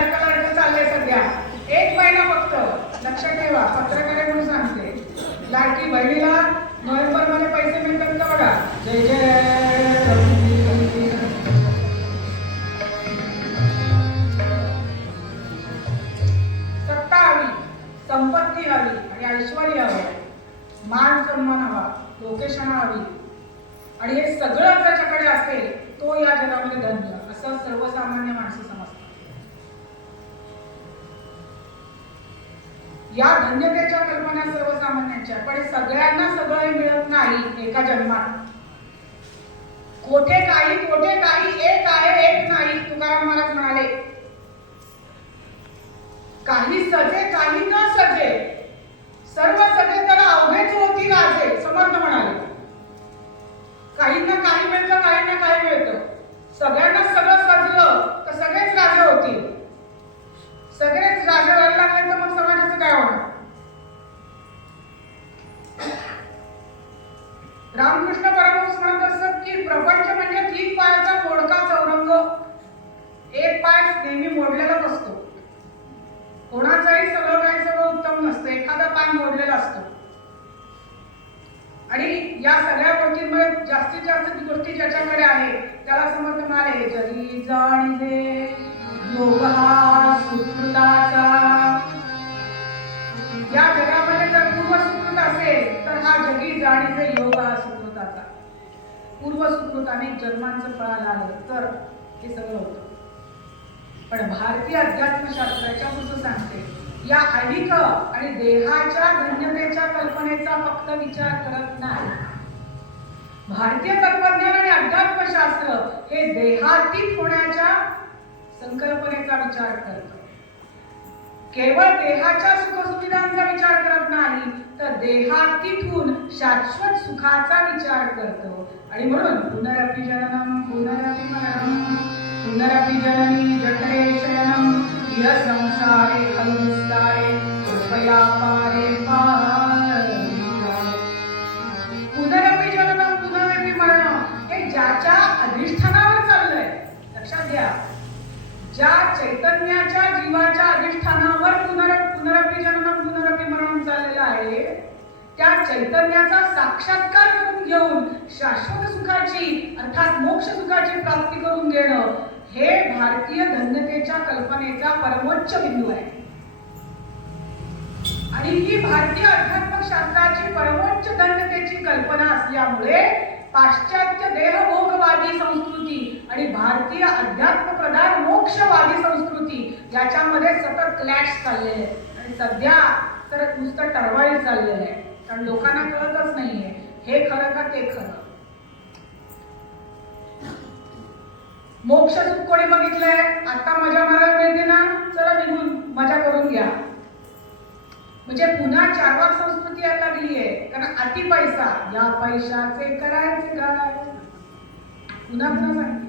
लाडकं लाडकं चाललंय सध्या. एक महिना फक्त. लक्ष ठेवा पत्रकार म्हणून सांगते. लाडकी बहिणीला नोव्हेंबरमध्ये पैसे मिळतात का बघा? जय जय. सत्ता संपत्ती हवी आणि ऐश्वर हवं. मान सन्मान हवा. लोकेशन हवी. आणि हे सगळं त्याच्याकडे असेल तो या जगामध्ये धन्य. असं सर्वसामान्य माणसं या धन्यतेच्या कल्पना सर्वसामान्यांच्या पण सगळ्यांना सगळं मिळत नाही एका जन्मात. कोठे काही कोठे काही एक आहे एक नाही तुकाराम महाराज म्हणाले. काही सजे काही न सजे सर्व आणि या सगळ्या गोष्टींमध्ये जास्तीत जास्त गोष्टी ज्याच्याकडे आहे त्याला समर्थ म्हणाले जरी जाणीजे योग हा सुकृताचा. या जगामध्ये जर पूर्व सुकृत असेल तर हा जगी जाणीचे योग हा सुकृताचा. पूर्व सुकृताने जन्मांचं फळाला आलं तर हे सगळं होतं. पण भारतीय अध्यात्मशास्त्राच्या पुढचं सांगते. या अधिक आणि देहाच्या धन्यतेच्या कल्पनेचा फक्त विचार करत नाही. भारतीय तत्वज्ञान आणि अध्यात्मशास्त्र हे देहातीत होण्याच्या संकल्पनेचा विचार करत. केवळ देहाच्या सुखसुविधांचा विचार करत नाही तर देहातीतून शाश्वत सुखाचा विचार करतो. आणि म्हणून पुनरपि जननम पुनरपि मरणम जननी जठरे शयनम संसारे खलु कृपया पारे पारिता. पुनरपि जननम पुनरपि मरणम हे ज्याच्या अधिष्ठानावर चाललंय लक्षात घ्या ज्या चैतन्याच्या जीवाच्या अधिष्ठानावर पुनर पुनरपी जन्म पुनरपी मरण चाललेलं आहे त्या चैतन्याचा साक्षात्कार करून घेऊन शाश्वत सुखाची अर्थात मोक्ष सुखाची प्राप्ती करून घेणं हे भारतीय धन्यतेच्या कल्पनेचा परमोच्च बिंदू आहे. आणि ही भारतीय अध्यात्मक शास्त्राची परमोच्च धन्यतेची कल्पना असल्यामुळे पाश्चात्य देहभोगवादी संस्कृती आणि भारतीय अध्यात्म प्रधान मोक्षवादी संस्कृती याच्यामध्ये सतत क्लॅश चाललेले आणि सध्या तर नुसतं टरवाळी चाललेलं आहे. कारण लोकांना कळतच नाहीये. हे खरं का ते खरं? मोक्ष सुख कोणी बघितलंय? आता मजा मारायला मिळते ना? चला निघून मजा करून घ्या. म्हणजे पुन्हा चारवाक संस्कृती यायला लागली आहे. कारण अति पैसा या पैशाचे करायचे काय? पुन्हा पुन्हा सांगते.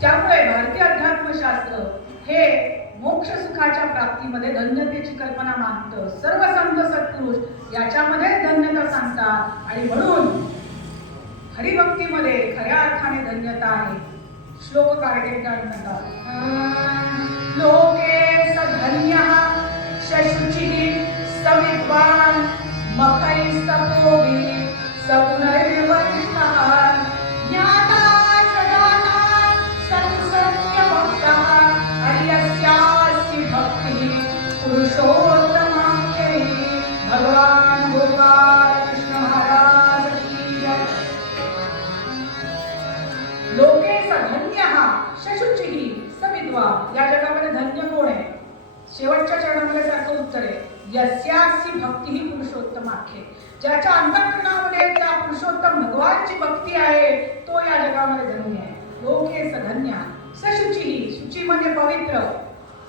त्यामुळे भारतीय अध्यात्मशास्त्र हे मोक्ष सुखाच्या प्राप्तीमध्ये धन्यतेची कल्पना मानतं सर्व संत सत्पुरुष याच्यामध्ये धन्यता सांगतात. आणि म्हणून हरिभक्तीमध्ये खऱ्या अर्थाने धन्यता आहे. श्लोक कार्यक्रम म्हणतात किंवा या जगामध्ये धन्य कोण आहे? शेवटच्या चरणामध्ये सारखं उत्तर आहे यस्यासी भक्ती ही पुरुषोत्तम आखे ज्याच्या अंतकरणामध्ये त्या पुरुषोत्तम भगवानची भक्ती आहे तो या जगामध्ये धन्य आहे. लोके सधन्य सशुची शुची म्हणजे पवित्र.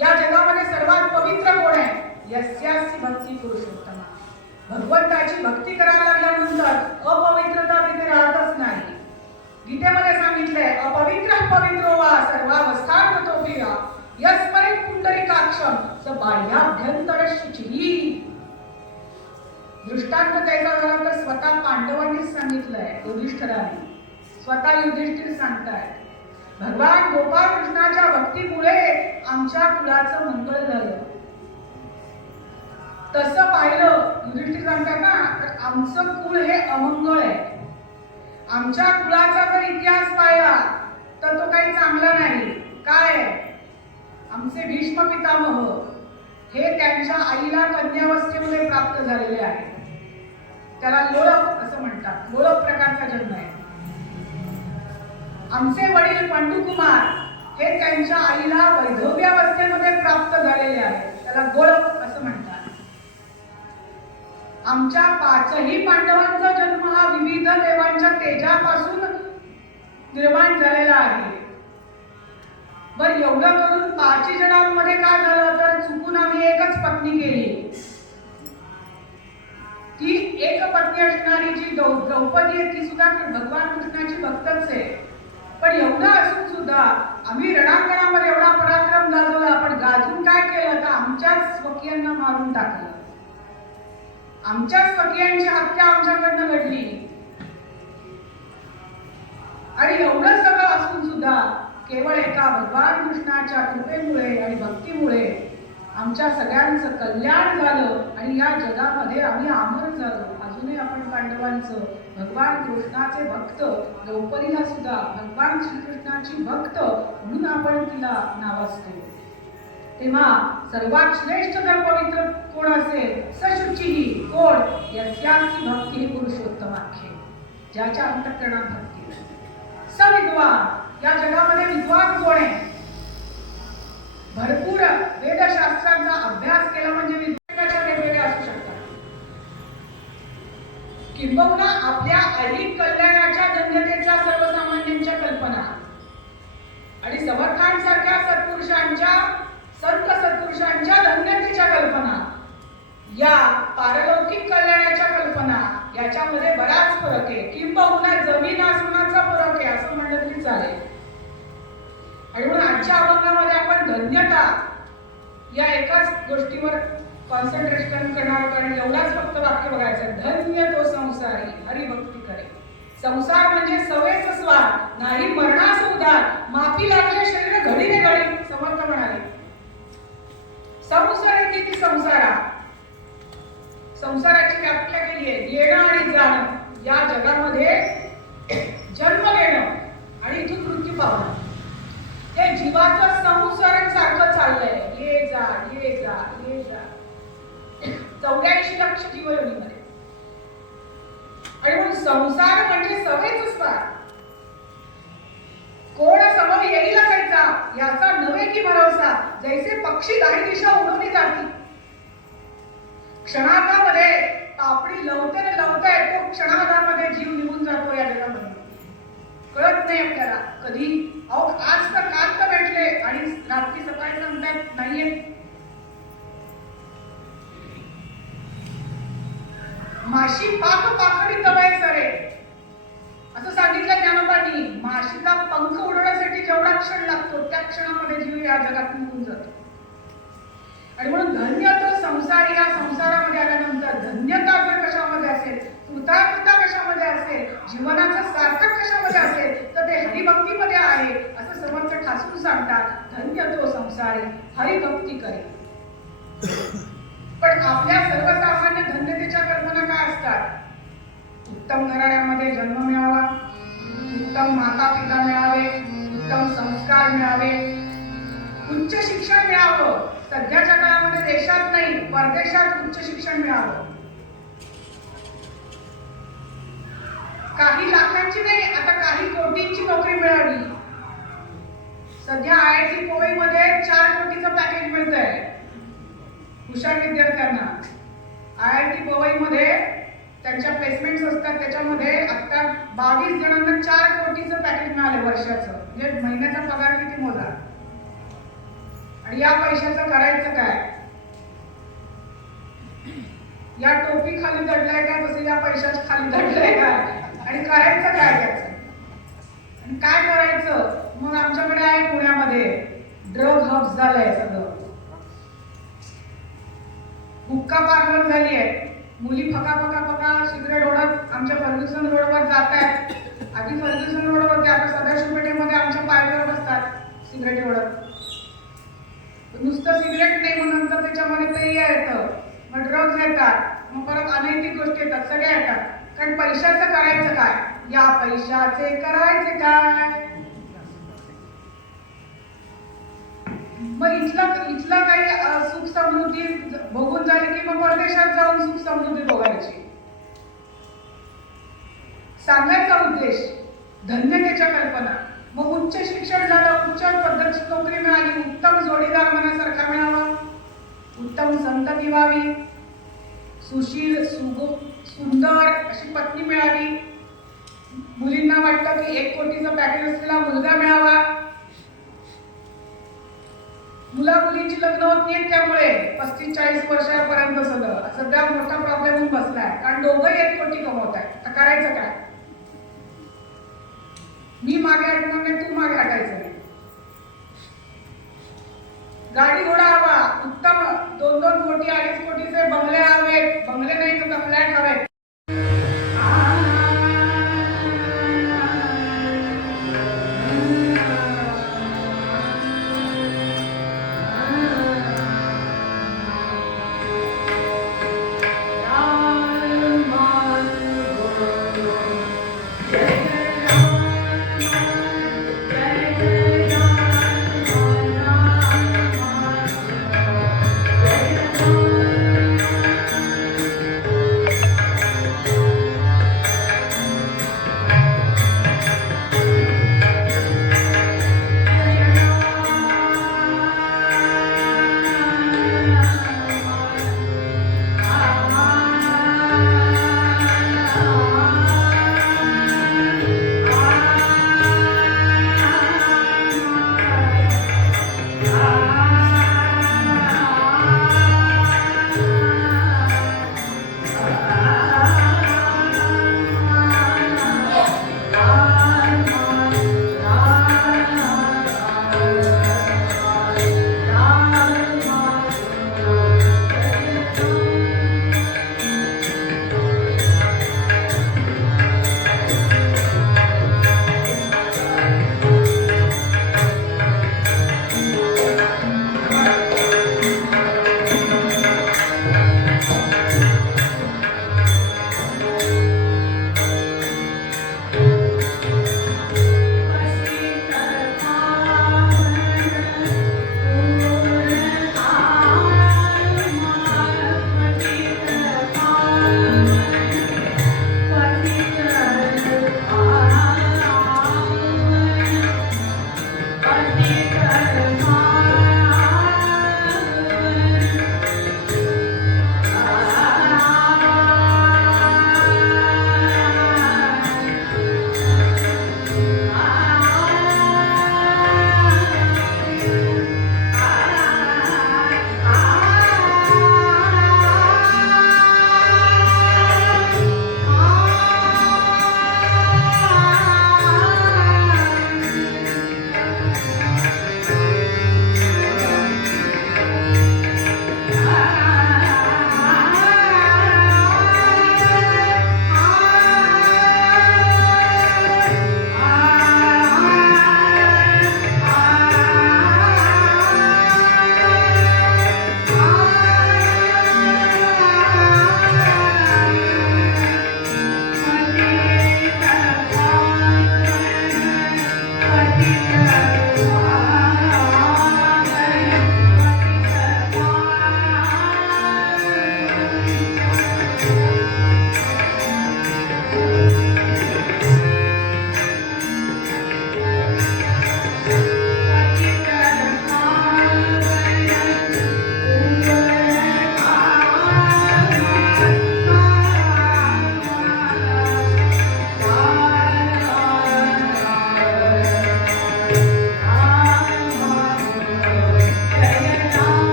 या जगामध्ये सर्वात पवित्र कोण आहे? यस्यासी भक्ती पुरुषोत्तम भगवंताची भक्ती करायला लागल्यानंतर अपवित्रता तिथे राहतच नाही. गीतेमध्ये सांगितलंय अपवित्र पवित्रो वा सर्वावस्थान होतो पुंडरीकाक्षम स बाह्याभ्यंतर शुचिही दृष्टांत द्यायचा झाला तर स्वतः पांडवांनीच सांगितलंय युधिष्ठराने. स्वतः युधिष्ठिर सांगताय भगवान गोपाळ कृष्णाच्या भक्तीमुळे आमच्या कुलाचं मंगळ झालं. तसं पाहिलं युधिष्ठिर सांगतात ना तर आमचं कुळ हे अमंगळ आहे. आमच्या कुळाचा जर इतिहास पाहिला तर तो काही चांगला नाही. प्राप्त झालेले आहे. त्याला लोळप असं म्हणतात. लोळप प्रकारचा जन्म आहे. आमचे वडील पंडुकुमार हे त्यांच्या आईला वैधव्यावस्थेमध्ये प्राप्त झालेले आहे. त्याला गोळप असं म्हणतात. आमच्या पाचही पांडवांचा जन्म हा विविध देवांच्या तेजापासून निर्माण झालेला आहे. बर एवढं करून पाचही जणांमध्ये काय झालं? तर चुकून आम्ही एकच पत्नी केली. एक पत्नी असणारी जी द्रौपदी आहे ती सुद्धा भगवान कृष्णाची भक्तच आहे. पण एवढं असून सुद्धा आम्ही रणांगणामध्ये एवढा पराक्रम गाजवला पण गाजून काय केलं तर आमच्याच स्वकीयांना मारून टाकलं. आमच्याच स्वकीयांची हत्या आमच्याकडनं घडली. आणि एवढं सगळं असून सुद्धा केवळ एका भगवान कृष्णाच्या कृपेमुळे आणि भक्तीमुळे आमच्या सगळ्यांचं कल्याण झालं आणि या जगामध्ये आम्ही आमर झालो. अजूनही आपण पांडवांचं भगवान कृष्णाचे भक्त द्रौपदीला सुद्धा भगवान श्रीकृष्णाची भक्त म्हणून आपण तिला नावाजतो. तेव्हा सर्वात श्रेष्ठ तर पवित्र कोण असेल सशुची ही कोण? यस्यासी भक्ती ही पुरुषोत्तमाख्ये. ज्याच्या अंतकरणात भक्ती सविद्वान या जगामध्ये विद्वान कोण आहे भरपूर वेदशास्त्रांचा अभ्यास केला म्हणजे विद्यार्थ्याच्या वेगवेगळ्या असू शकतात किंबहुना आपल्या ऐहिक कल्याणाच्या धन्यतेच्या सर्वसामान्यांच्या कल्पना आणि समर्थांसारख्या सत्पुरुषांच्या संत सत्पुरुषांच्या धन्यतेच्या कल्पना या पारलौकिक कल्याणाच्या कल्पना याच्यामध्ये बराच फरक आहे किंबहुना जमीन आसमानाचा फरक आहे असं आहे. आणि म्हणून आजच्या अभंगामध्ये आपण धन्यता या एकाच गोष्टीवर कॉन्सन्ट्रेशन करणार कारण एवढाच फक्त वाक्य बघायचं धन्य तो संसारी हरिभक्ती करे. संसार म्हणजे सवयच स्वार नाही मरणास उदार. माफी लागले शरीर घडीने घडी समर्थ म्हणाले. संसार किती संसारा? संसाराची व्याख्या केली आहे. येणं आणि जाणं या जगामध्ये जन्म घेणं आणि इथून मृत्यू पावणं हे जीवाचं संसरण सारखं चाललंय ये जा ये जा ये जा चौऱ्याऐंशी लक्ष आणि म्हणून संसार म्हणजे सवयच स्वार कोण समोर येईल जायचा याचा नव्हे की भरोसा जैसे पक्षी काही दिशा उडवली जाती क्षणार्धामध्ये पापडी लवते लवकर लवता तो क्षणार्धामध्ये जीव निघून जातो या जगामध्ये. कळत नाही आपल्याला कधी. अहो आज तर माशी पाक पाकडी तवय रे. असं सांगितलं ज्ञानोबांनी. माशीचा पंख उडवण्यासाठी जेवढा क्षण लागतो त्या क्षणामध्ये जीव या जगात निघून जातो. आणि म्हणून धन्य तो या संसारामध्ये आल्यानंतर धन्यता जर कशामध्ये असेल कृतार्थता कशामध्ये असेल जीवनाचं सार्थक कशामध्ये असेल तर ते हरिभक्तीमध्ये आहे असं समर्थ ठासून सांगतात. धन्य तो संसारी हरिभक्ती करे. पण आपल्या सर्वसामान्य धन्यतेच्या कल्पना काय असतात? उत्तम घराण्यामध्ये जन्म मिळावा उत्तम माता पिता मिळावे उत्तम संस्कार मिळावे. उच्च शिक्षण मिळावं. सध्याच्या काळामध्ये देशात नाही परदेशात उच्च शिक्षण मिळावं. काही लाखांची नाही आता काही कोटींची नोकरी मिळाली सध्या आय आय टी मध्ये चार कोटीचं पॅकेज मिळत आहे हुशार विद्यार्थ्यांना. आय आय टी मध्ये त्यांच्या प्लेसमेंट्स असतात. त्याच्यामध्ये आता बावीस जणांना चार कोटीचं पॅकेज मिळालं वर्षाचं. म्हणजे महिन्याचा पगार किती मोजा आणि या पैशाचं करायचं काय? या टोपी खाली दडलाय का तसं या पैशाच्या खाली दडलंय का आणि करायचं काय त्याचं? आणि काय करायचं? मग आमच्याकडे आहे पुण्यामध्ये. ड्रग हब्स झालंय सगळं. हुक्का पार्लर झाली आहे. मुली फका फका फका सिगरेट ओढत आमच्या फर्ग्युसन रोडवर जात आहेत. आधी फर्ग्युसन रोड होते आता सदाशिव पेठेमध्ये आमच्या पायऱ्यावर बसतात सिगरेट ओढत नुसतं सिगरेट नाही मग नंतर त्याच्यामध्ये तेही येतं मग ड्रग्ज येतात. मग परत अनैतिक गोष्टी येतात. सगळ्या येतात. कारण पैशाचं करायचं काय? या पैशाचे करायचे काय? मग इथला इथला काही सुख समृद्धी भोगून झाली की मग परदेशात जाऊन सुख समृद्धी भोगायची? सांगायचा उद्देश धन्यतेच्या कल्पना. मग उच्च शिक्षण झालं उच्च पद्धतीची नोकरी मिळाली उत्तम जोडीदार मनासारखा मिळावा. उत्तम संतती व्हावी सुशील सुगो सुंदर अशी पत्नी मिळावी. मुलींना वाटतं की एक कोटीचं पॅकेज असलेला मुलगा मिळावा. मुला मुलीची लग्न होत नाहीत त्यामुळे पस्तीस चाळीस वर्षापर्यंत सगळं. सध्या मोठा प्रॉब्लेम होऊन बसलाय. कारण दोघं एक कोटी कमवत आहे तर करायचं काय? मी मागे हटणार नाही तू मागे हटायचं नाही. गाडी घोडा हवा उत्तम. दोन दोन कोटी अडीच कोटीचे बंगले हवेत. बंगले नाही तर फ्लॅट हवेत.